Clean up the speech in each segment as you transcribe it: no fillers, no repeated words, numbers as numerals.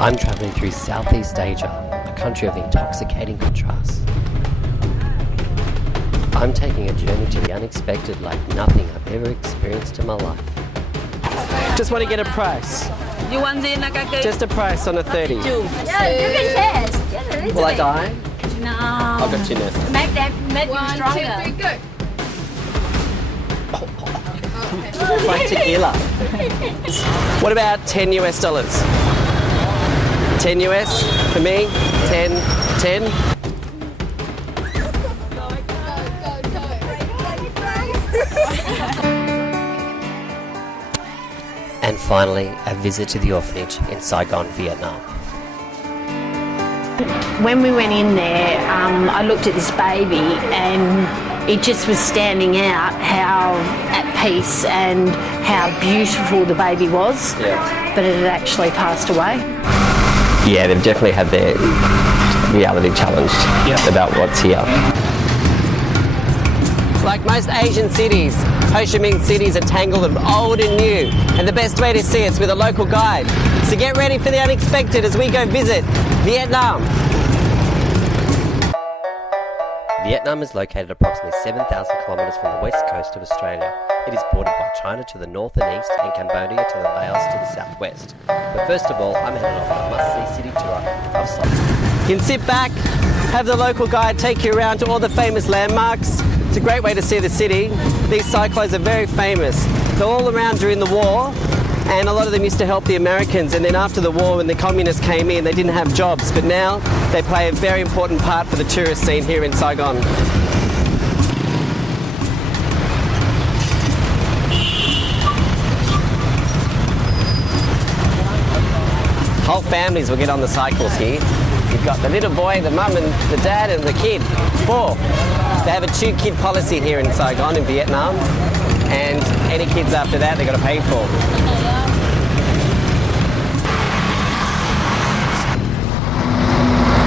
I'm travelling through Southeast Asia, a country of intoxicating contrasts. I'm taking a journey to the unexpected like nothing I've ever experienced in my life. Just want to get a price. You want the Just a price on a 30. Yeah, you can taste. Just a little Will I bit. die? No. I've got 2 nurses. Make you 1, 2, stronger. 3, go. Like tequila. What about 10 US dollars? 10 US for me? 10, 10? And finally, a visit to the orphanage in Saigon, Vietnam. When we went in there, I looked at this baby and it just was standing out how at peace and how beautiful the baby was. Yeah. But it had actually passed away. Yeah, they've definitely had their reality challenged about what's here. Like most Asian cities, Ho Chi Minh cities are tangled of old and new, and the best way to see it's with a local guide. So get ready for the unexpected as we go visit Vietnam. Vietnam is located approximately 7,000 kilometres from the west coast of Australia. It is bordered by China to the north and east and Cambodia to the Laos to the southwest. But first of all, I'm headed off on a must-see city tour of Saigon. You can sit back, have the local guide take you around to all the famous landmarks. It's a great way to see the city. These cyclones are very famous. They're all around during the war, and a lot of them used to help the Americans, and then after the war when the communists came in they didn't have jobs, but now they play a very important part for the tourist scene here in Saigon. Whole families will get on the cycles here. You've got the little boy, the mum and the dad and the kid, 4. They have a 2-kid policy here in Saigon in Vietnam, and any kids after that they've got to pay for.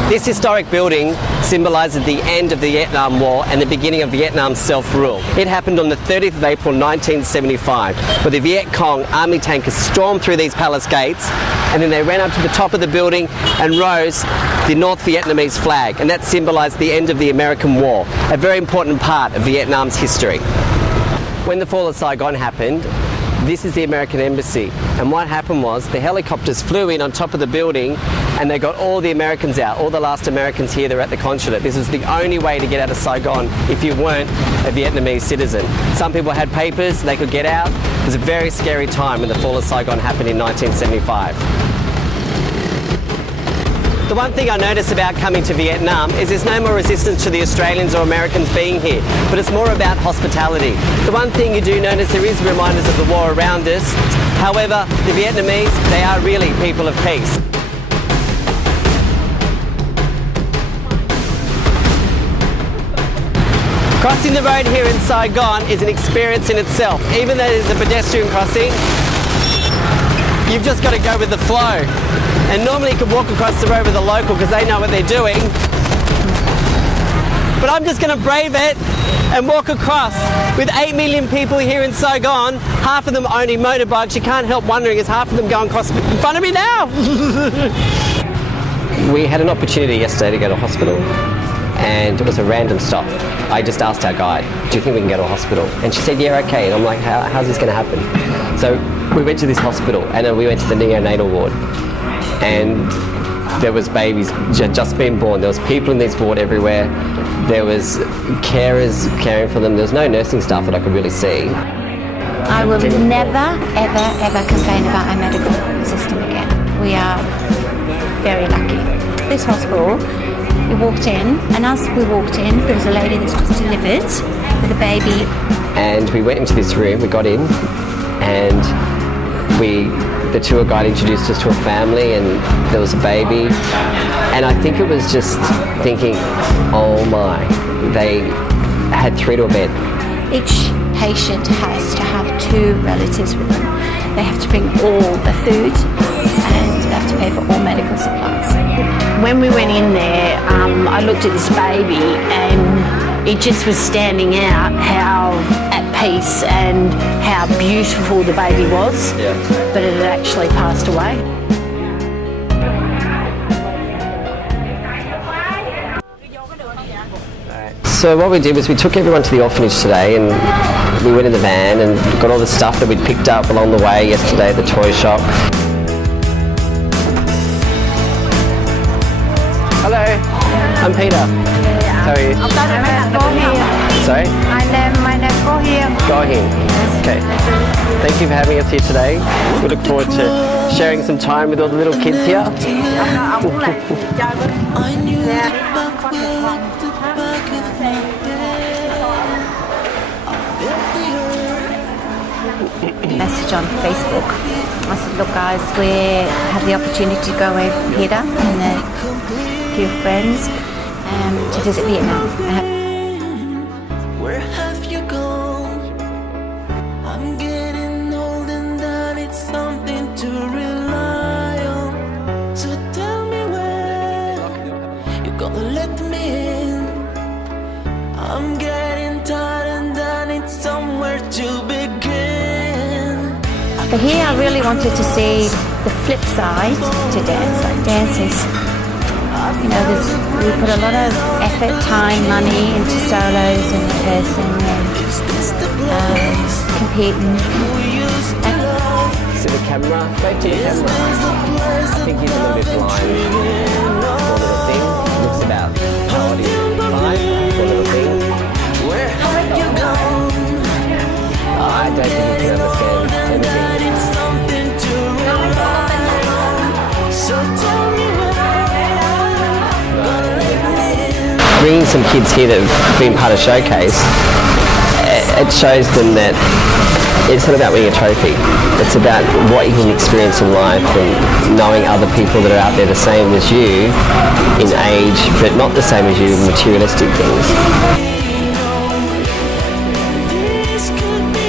This historic building symbolises the end of the Vietnam War and the beginning of Vietnam's self-rule. It happened on the 30th of April 1975, where the Viet Cong army tankers stormed through these palace gates, and then they ran up to the top of the building and rose the North Vietnamese flag, and that symbolised the end of the American War, a very important part of Vietnam's history. When the fall of Saigon happened, this is the American embassy, and what happened was the helicopters flew in on top of the building and they got all the Americans out, all the last Americans here. They're at the consulate. This was the only way to get out of Saigon if you weren't a Vietnamese citizen. Some people had papers, they could get out. It was a very scary time when the fall of Saigon happened in 1975. The one thing I notice about coming to Vietnam is there's no more resistance to the Australians or Americans being here, but it's more about hospitality. The one thing you do notice, there is reminders of the war around us. However, the Vietnamese, they are really people of peace. Crossing the road here in Saigon is an experience in itself. Even though there's a pedestrian crossing, you've just got to go with the flow. And normally you could walk across the road with a local because they know what they're doing. But I'm just going to brave it and walk across. With 8 million people here in Saigon, half of them owning motorbikes, you can't help wondering, is half of them going across in front of me now? We had an opportunity yesterday to go to hospital, and it was a random stop. I just asked our guide, do you think we can go to a hospital? And she said, yeah, okay. And I'm like, how's this going to happen? So we went to this hospital, and then we went to the neonatal ward. And there was babies just being born. There was people in this ward everywhere. There was carers caring for them. There was no nursing staff that I could really see. I will never, ever complain about our medical system again. We are very lucky. This hospital, we walked in, and as we walked in, there was a lady that's just delivered with a baby. And we went into this room, we got in, and the tour guide introduced us to a family, and there was a baby. And I think it was just thinking, oh my, they had 3 to a bed. Each patient has to have 2 relatives with them. They have to bring all the food, and they have to pay for all medical supplies. When we went in there, I looked at this baby and it just was standing out how at peace and how beautiful the baby was, but it had actually passed away. So what we did was we took everyone to the orphanage today, and we went in the van and got all the stuff that we'd picked up along the way yesterday at the toy shop. Hello, I'm Peter. How are you? Sorry? My name Gohin. Okay. Thank you for having us here today. We look forward to sharing some time with all the little kids here. Message on Facebook. I said, look guys, we have the opportunity to go with Peter and a few friends to visit Vietnam. Where have you gone? I'm getting old and I need something to rely on. So tell me when you're gonna let me in. I'm getting tired and I need somewhere to begin. But here I really wanted to see the flip side to dance. Like dance is, you know, we put a lot of effort, time, money into solos and rehearsing and competing. See the camera? Wait to the camera. I think he's a little bit blind. Poor little thing. Looks about, how old are you? 5? Poor little thing. Where have you gone? I don't think he can understand anything. Something to rely on. So tell me Bringing some kids here that have been part of Showcase, it shows them that it's not about winning a trophy. It's about what you can experience in life and knowing other people that are out there the same as you in age, but not the same as you in materialistic things. this could be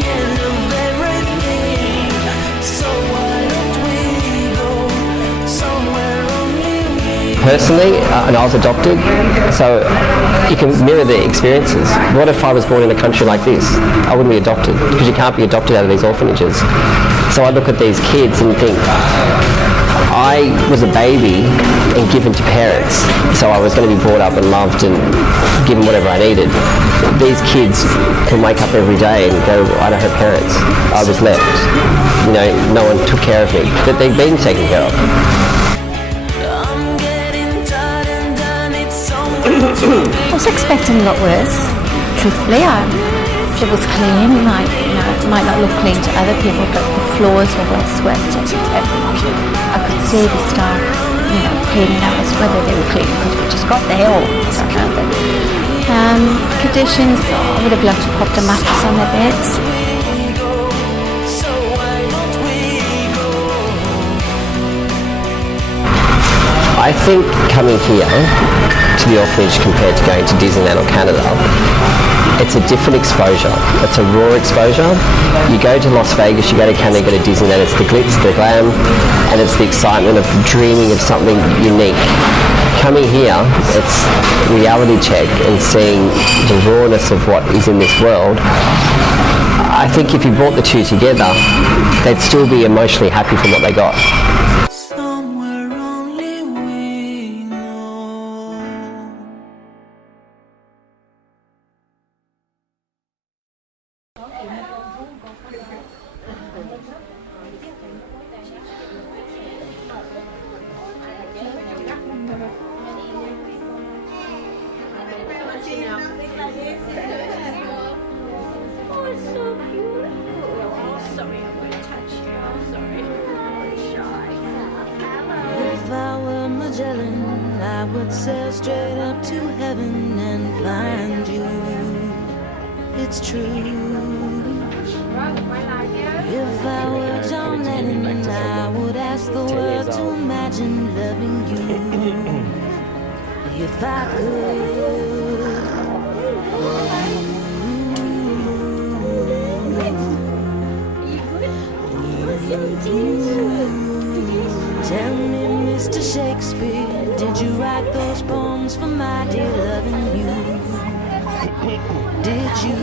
the end of everything. So why don't we go somewhere only we? Personally, and I was adopted, so you can mirror the experiences. What if I was born in a country like this? I wouldn't be adopted, because you can't be adopted out of these orphanages. So I look at these kids and think, I was a baby and given to parents, so I was going to be brought up and loved and given whatever I needed. These kids can wake up every day and go, I don't have parents. I was left. You know, no one took care of me. But they've been taken care of. I'm getting tired and I need someone to I was expecting a lot worse, truthfully. It was clean, like, you know, it might not look clean to other people, but the floors were well swept and I could see the staff, you know, cleaning up as whether they were clean because we just got there or I don't know. But conditions, I would have loved to have popped a mattress on their beds. so why don't we go? I think coming here to the orphanage compared to going to Disneyland or Canada, it's a different exposure. It's a raw exposure. You go to Las Vegas, you go to Canada, you go to Disneyland, it's the glitz, the glam, and it's the excitement of dreaming of something unique. Coming here, it's reality check and seeing the rawness of what is in this world. I think if you brought the two together, they'd still be emotionally happy from what they got. Somewhere only we know. If I were Magellan, I would sail straight up to heaven and find you. It's true. If I were John Lennon, I would ask the world to imagine loving you. If I could. Tell me, Mr. Shakespeare, did you write those poems for my dear loving you? Did you?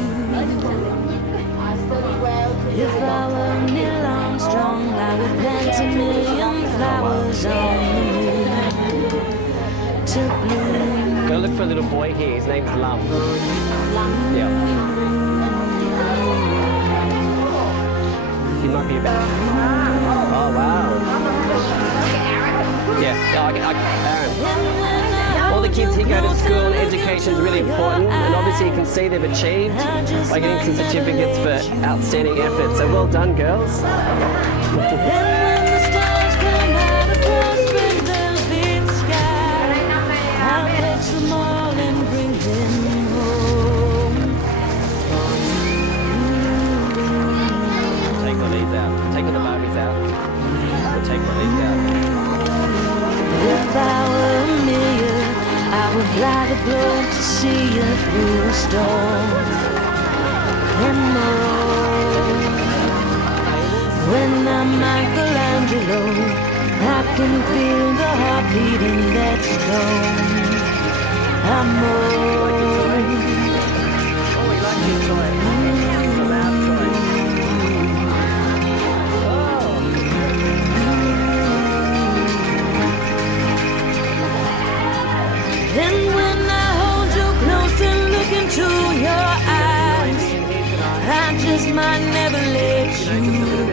If I were Neil Armstrong, I would plant a million flowers on the moon to bloom. Go look for little boy here. His name's Lum. Yeah. He might be about. Oh wow. Yeah. Aaron. All the kids here go to school, and education is really important, and obviously you can see they've achieved by getting some certificates for outstanding effort. So well done, girls. Take all these out. Take all the Barbies out. We'll take all these out. If I were a million, I would fly the globe to see you through a storm and more. When I'm Michelangelo, I can feel the heartbeat in that stone. I'm more. Oh, we like this toy. It's a loud toy. Then when I hold you close and look into your eyes, I just might never let you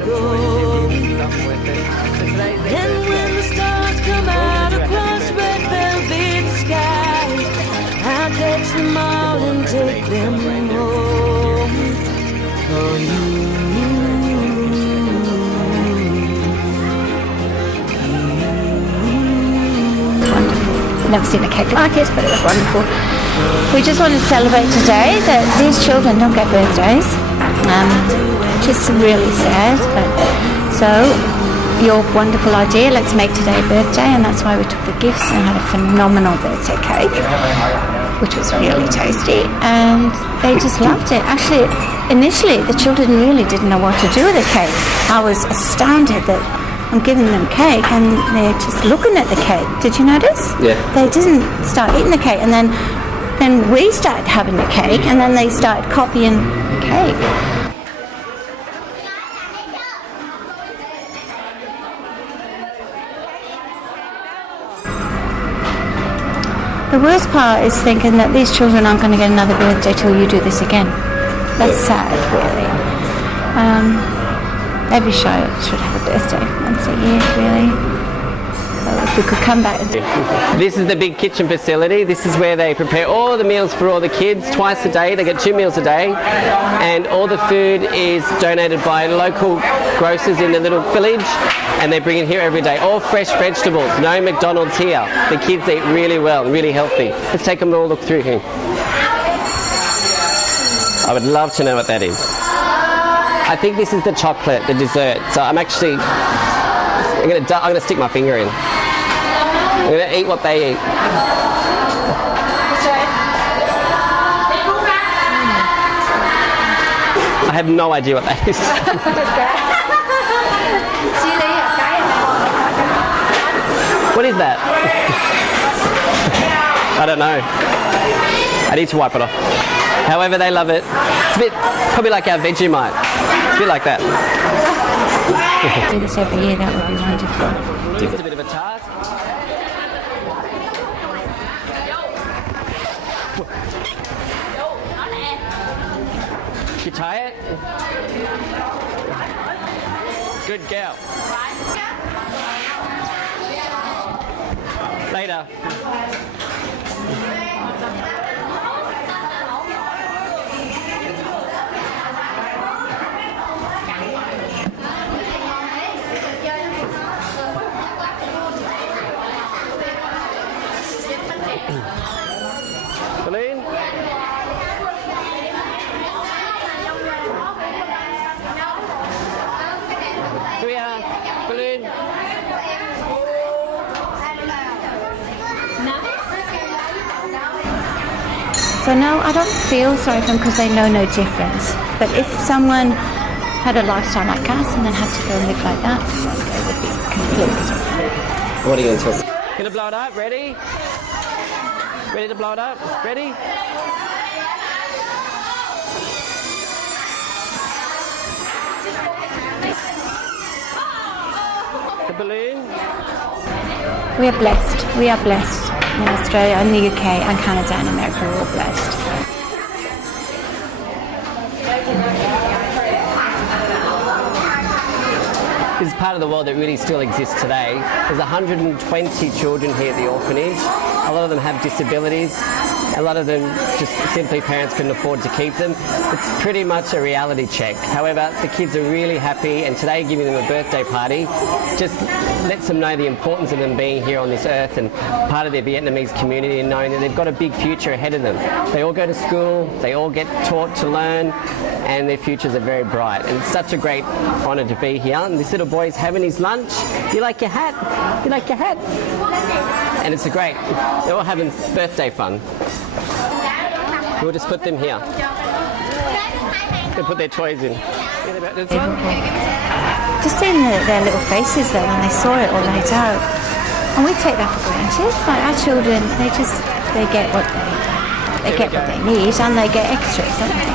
go. Then when the stars come out across red velvet skies, I'll catch them all and take them home for you. Never seen a cake like it, but it was wonderful. We just want to celebrate today that these children don't get birthdays, which is really sad. But so your wonderful idea, let's make today a birthday, and that's why we took the gifts and had a phenomenal birthday cake, which was really tasty, and they just loved it. Actually, initially the children really didn't know what to do with the cake. I was astounded that I'm giving them cake and they're just looking at the cake. Did you notice? Yeah. They didn't start eating the cake, and then we started having the cake, and then they started copying the cake. The worst part is thinking that these children aren't going to get another birthday till you do this again. That's sad, really. Every child should have a birthday once a year, really. So if we could come back and This is the big kitchen facility. This is where they prepare all the meals for all the kids twice a day. They get 2 meals a day, and all the food is donated by local grocers in the little village, and they bring it here every day. All fresh vegetables, no McDonald's here. The kids eat really well, really healthy. Let's take them all look through here. I would love to know what that is. I think this is the chocolate, the dessert. So I'm gonna stick my finger in. I'm gonna eat what they eat. I have no idea what that is. What is that? I don't know. I need to wipe it off. However, they love it. It's a bit, probably like our Vegemite. It's a bit like that. do this every year, that would be wonderful. It's a bit of a task. You tie it? Good girl. Later. Balloon? Here we are. Balloon. So no, I don't feel sorry for them because they know no difference. But if someone had a lifestyle like us and then had to go and live like that, then they would be completely different. What are you going to tell us? Gonna blow it up? Ready? Ready to blow it up? Ready? The balloon. We are blessed. We are blessed. in Australia and the UK and Canada and America are all blessed. This is part of the world that really still exists today. There's 120 children here at the orphanage. A lot of them have disabilities. A lot of them just simply parents couldn't afford to keep them. It's pretty much a reality check. However, the kids are really happy, and today giving them a birthday party just lets them know the importance of them being here on this earth and part of their Vietnamese community, and knowing that they've got a big future ahead of them. They all go to school, they all get taught to learn, and their futures are very bright. And it's such a great honour to be here. And this little boy's having his lunch. You like your hat? You like your hat? And it's a great, they're all having birthday fun. We'll just put them here. They put their toys in. Just seeing their little faces though when they saw it all laid out. And we take that for granted. Like our children, they get what they need, and they get extras, don't they?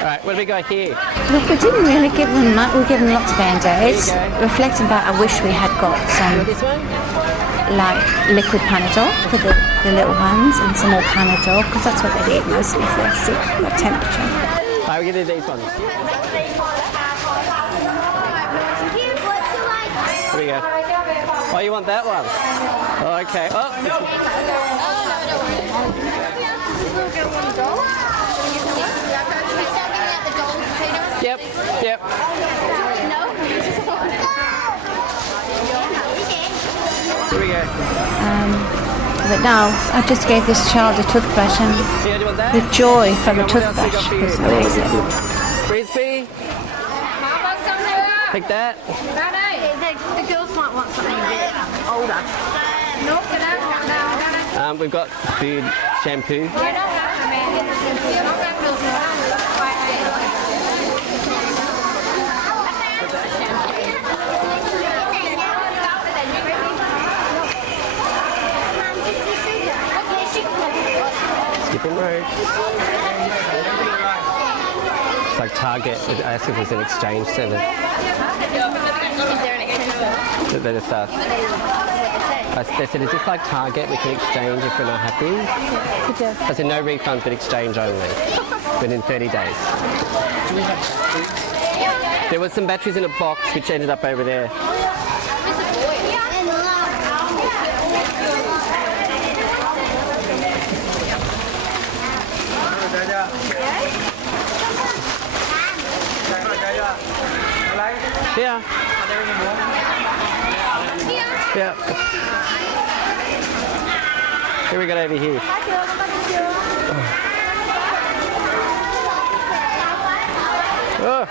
Alright, where do we go here? Look, we didn't really give them much. We gave them lots of band-aids. Reflecting back, I wish we had got some This one? like liquid Panadol for the little ones, and some more Panadol, because that's what they need mostly if they're sick, got temperature. Alright, we're going to do these ones. Here we go. Oh, you want that one? Oh, okay. Oh. Yep, yep. Here we go. But now, I just gave this child a toothbrush, and Yeah, do you want that? the joy from a toothbrush was amazing. Frisbee? Take that. The girls might want something a bit older. We've got food, shampoo. Skipping rope. It's like Target. I asked if there's an exchange service. They just asked. They said, is this like Target? We can exchange if we're not happy? I said, no refunds, but exchange only. Within 30 days. There was some batteries in a box which ended up over there. Yeah. Yeah. Here we got over here. Oh.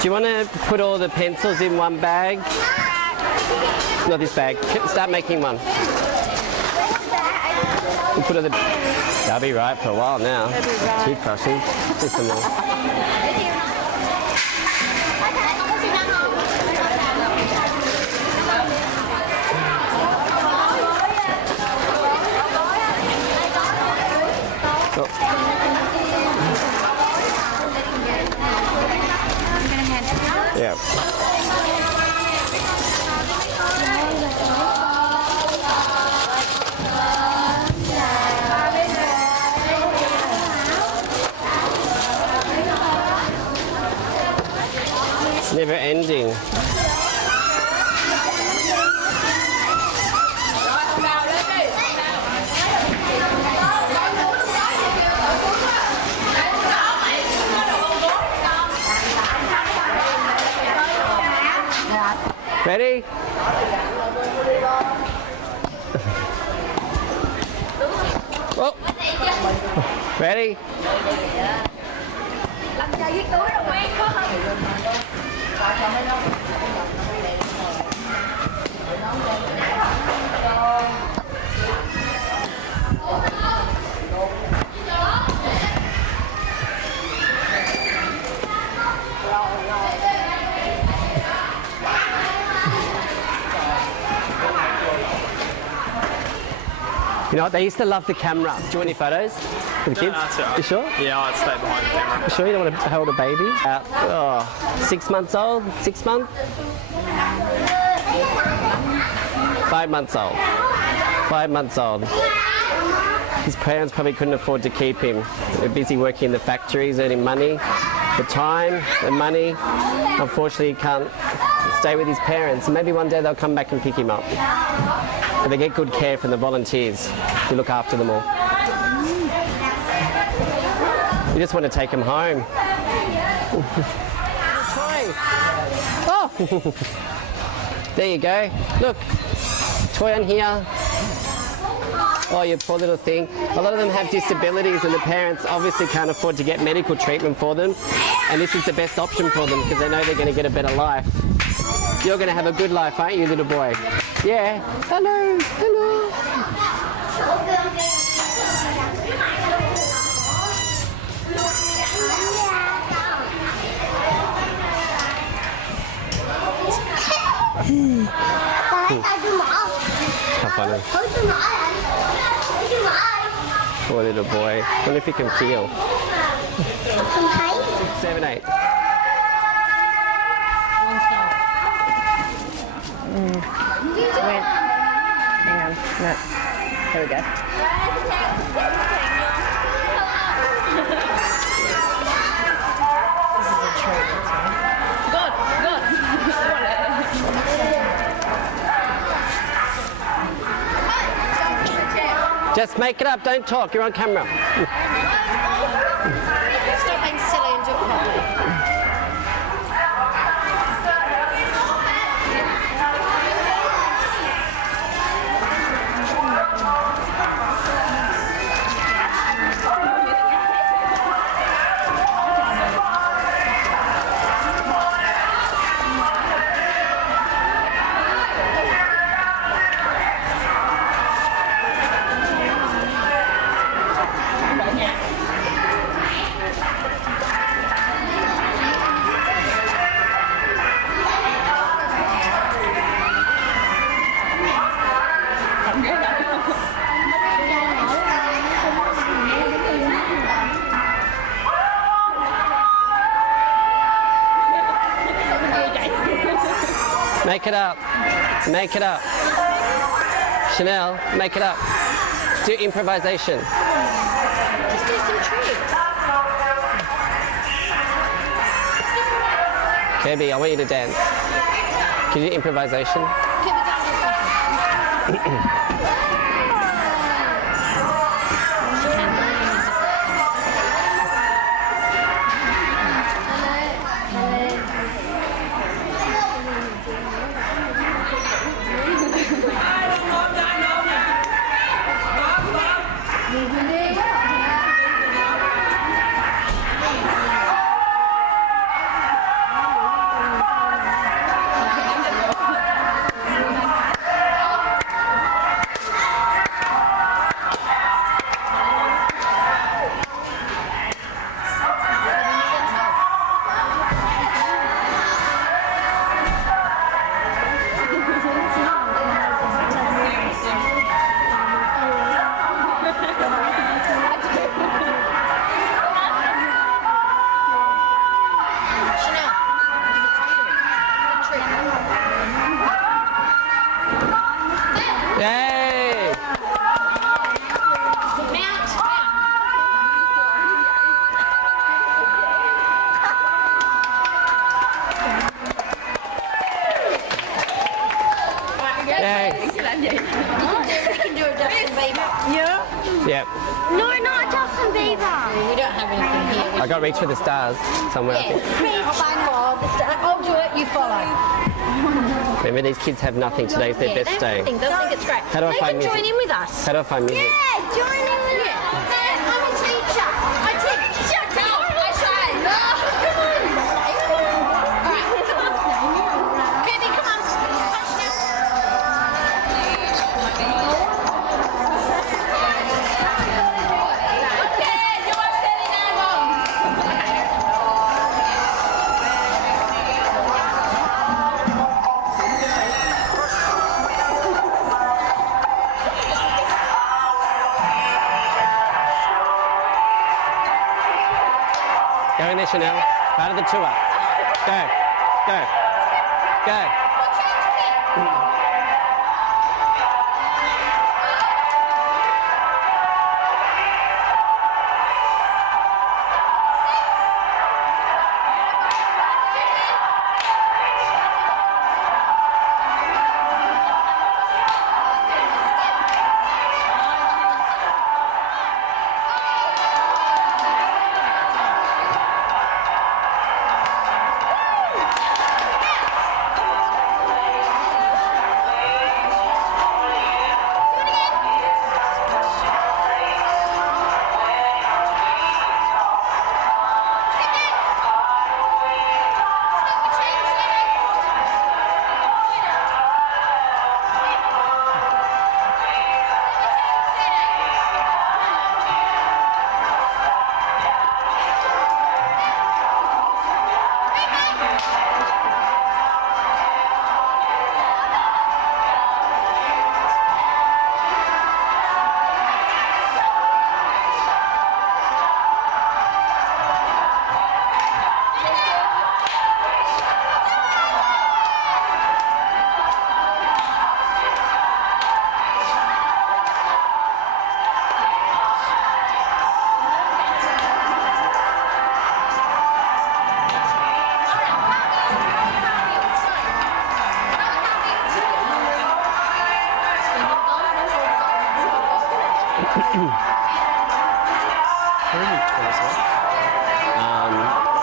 Do you want to put all the pencils in one bag? Not this bag. Start making one. We'll put all the... That'll be right for a while now. Toothbrushes. Just some more. Oh. Yeah. It's never ending. Ready? Oh. Ready? You know what? They used to love the camera. Do you want any photos for the kids? that's all right. You sure? Yeah, I'd stay behind the camera. You sure you don't want to hold a baby? 6 months old? 6 months? 5 months old. 5 months old. His parents probably couldn't afford to keep him. They're busy working in the factories, earning money. The time, the money. Unfortunately, he can't stay with his parents. Maybe one day they'll come back and pick him up. But they get good care from the volunteers who look after them all. You just want to take him home. Oh! There you go. Look, toy on here. Oh, you poor little thing. A lot of them have disabilities and the parents obviously can't afford to get medical treatment for them. And this is the best option for them because they know they're going to get a better life. You're going to have a good life, aren't you, little boy? Yeah. Hello. Hello. How funny. Poor little boy. I wonder if he can feel. 7, 8. Hang on. No. There we go. This is a treat. Good. Just make it up, don't talk, you're on camera. Stop being silly and do it properly. Make it up. Make it up. Chanel, make it up. Do improvisation. Just do some tricks. Kirby, I want you to dance. Can you do improvisation? Yay! Yay! Yep. No, not Justin Bieber. We don't have anything here. I got reach for the stars somewhere. I'll do it, you follow. Remember, these kids have nothing. Today's their best day. They'll think it's great. How do I They find can join music? in with us. How do I find music? Yeah, join in with it. I'm a teacher. I teach. Come on. Kirby, come on. there, Chanel. It's part of the tour. Go. Go. Go.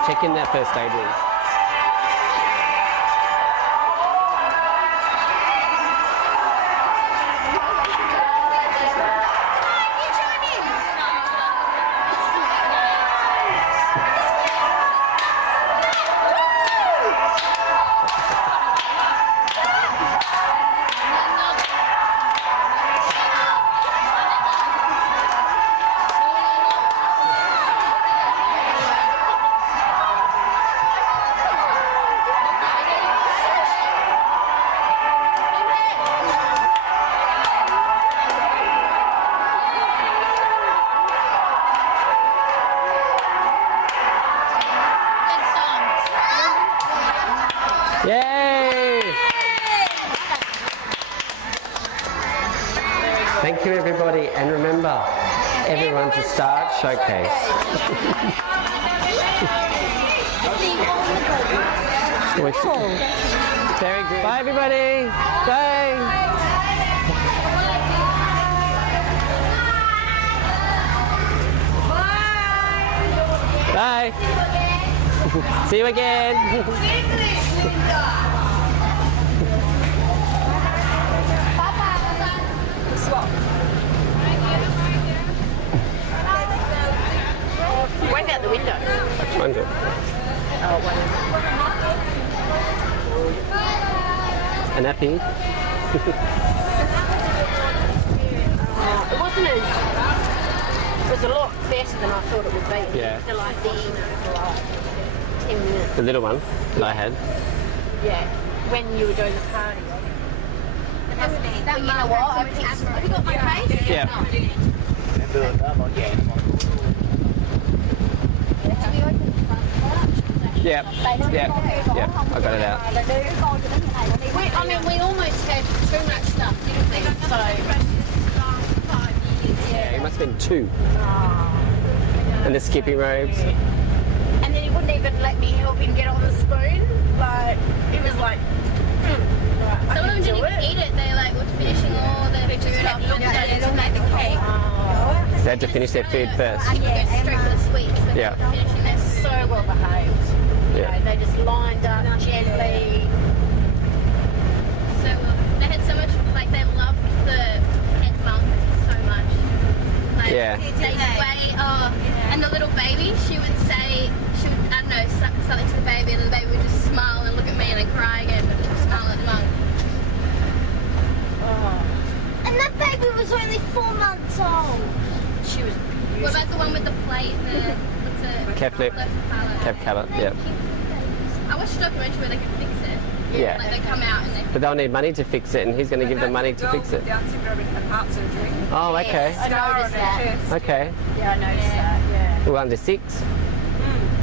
Check in that first aid room. Yay! Thank you, everybody, and remember, everyone's a star at Showcase. Very good. Bye, everybody. Bye. Bye. See you again. Wave out the window. Trying to. A nappy. It wasn't as. It was a lot better than I thought it would be. Yeah. The like the 10 minutes. The little one that I had. Yeah. When you were doing the party. That you know what? Have you got my case? Yeah. Yep. Yep. Yep. I got it out. We almost had too much stuff, didn't we? So, Yeah, it must have been 2. And the skipping ropes. And then he wouldn't even let me help him get on the spoon. Like, it was like, Some of them didn't even eat it. They like were finishing all the food up and then to make the cake. They had to finish their food first. Go straight for the sweets. But Yeah. they were finishing this. so well behaved. You Yeah. know, they just lined up gently. So they had so much, like they loved the head monk so much. Like, Yeah. They way, and the little baby, she would say, I don't know, something to the baby, and the baby would just smile and look at me and then cry again, but just smile at the monk. And that baby was only 4 months old. She was What about the one with the plate, what's it? Calf lip. Calf palate, yep. I watched a documentary where they could fix it. Yeah. Like they come out and they But they'll need money to fix it, and he's going to give them money to fix it. Down syndrome and heart surgery. Oh, okay. I noticed that. Okay. Yeah, I noticed that. Yeah. Well, under 6.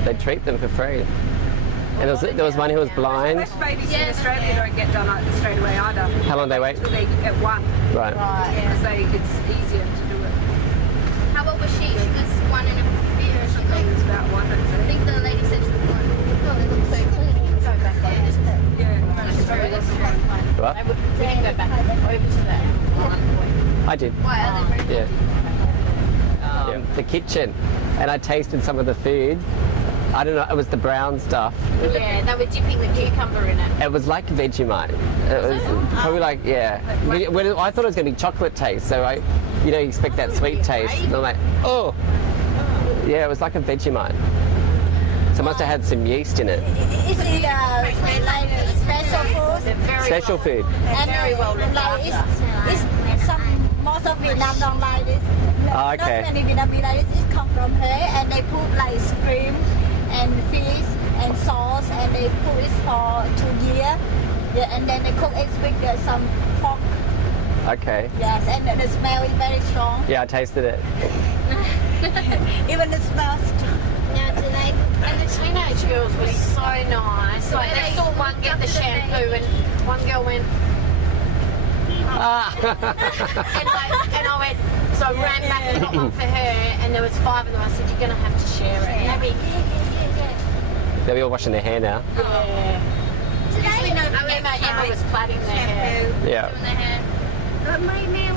They treat them for free. And there was one who was blind. Most babies in Australia don't get done straight away either. How long do they wait? Until they get 1. Right. Yeah. So it's easier to do it. How old was she? She was 1 and a bit or I something. think it's about 1. I think the lady said she was 1. Oh, it looks so clean. Go back there. What? We didn't go back over to that one. I did. Why are they very Yeah. The kitchen, and I tasted some of the food. I don't know, it was the brown stuff. Yeah, they were dipping the cucumber in it. It was like Vegemite. It was probably like, yeah. I thought it was going to be chocolate taste, so you expect that sweet taste. And I'm like, oh. Yeah, it was like a Vegemite. So it must have had some yeast in it. Is it like special food? Special food. And Very well looked like after. it's some most of Vietnam don't like this. Oh, okay. Not many Vietnamese like this. It come from here, and they put like shrimp and fish and sauce, and they put it for 2 years. Yeah, and then they cook it with some pork. Okay. Yes, and the smell is very strong. Yeah, I tasted it. Even the smell. Now, do they? And the teenage girls were so nice. Like they saw one get the shampoo and one girl went, and I went, so I ran back and got one for her, and there was 5 of them. I said, you're going to have to share it. And they went, They're all washing their hair now. Usually no, Emma was plaiting their hair. Yeah. Doing their hair. But my man,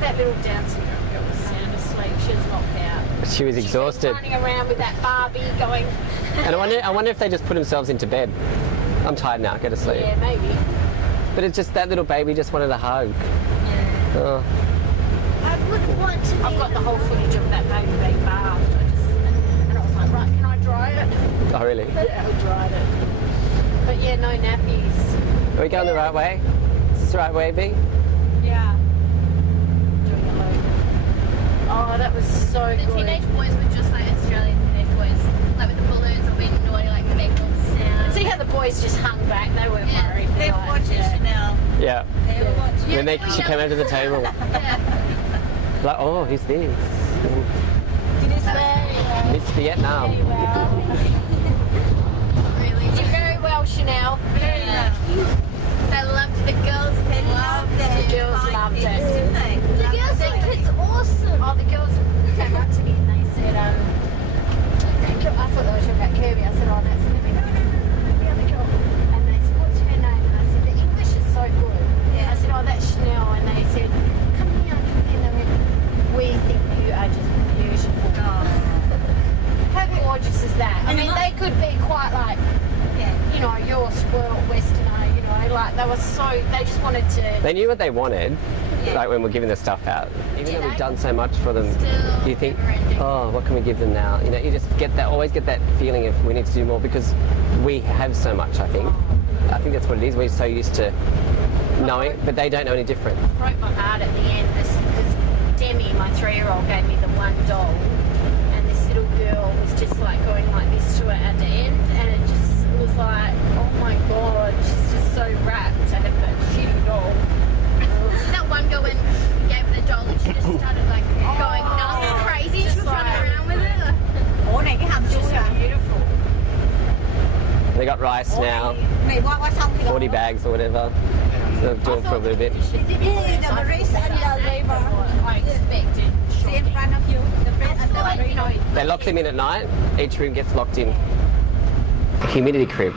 that little Down syndrome girl was sound asleep. She was knocked out. She was exhausted. Running around with that Barbie going, And I wonder if they just put themselves into bed. I'm tired now, go to sleep. yeah, maybe. But it's just that little baby just wanted a hug. Oh. I would want to. I've got the whole footage of that baby being bathed. And I was like, right, can I dry it? Oh, really? Yeah, we dried it. But yeah, no nappies. Are we going the right way? Is this the right way, B? Yeah. Doing a load. Oh, that was so The good. teenage boys were just like Australian teenage boys. Like with the balloons or being naughty, like they make all the sound. See how the boys just hung back? They weren't Yeah. worried. They were watching Chanel. Yeah. They were watching. Then she came over to the table. Yeah. Like, oh, who's this? It is very well. Miss Vietnam. Really. You did very well, Chanel. They loved the girls. They loved The it. girls loved it. The girls think it's awesome. Oh, the girls came up to me and they said, I thought they were talking about Kirby. I said, oh, that's the other girl. And they said, what's her name? And I said, the English is so good. I said, oh, that's Chanel. And they said, come here. And they went, we think you are just beautiful. How gorgeous is that? I mean, they could be quite like, you know, you're spoiled Westerner, you know, like they just wanted to. They knew what they wanted, like when we're giving the stuff out. Even though we've done so much for them, Still you think, never-ending. oh, what can we give them now? You know, you just always get that feeling of we need to do more because we have so much, I think. I think that's what it is. We're so used to knowing, but they don't know any different. Broke my heart at the end because Demi, my 3-year-old, gave me the one doll, and this little girl was just like going like this to it at the end, and it just was like, oh my god, she's just so rapt to have that shitty doll. That one girl when we gave her the doll and she just started like going nuts, crazy. She was running around with it. Ủa này cái hầm chua Just à? beautiful. They got rice now, Mày qua xong thì 40 bags or whatever. So they're doing for a little bit. This is the breast and the liver. I expected. See in front of you, the breast and the Like, you liver. know, They lock them in at night. Each room gets locked in. Humidity crib.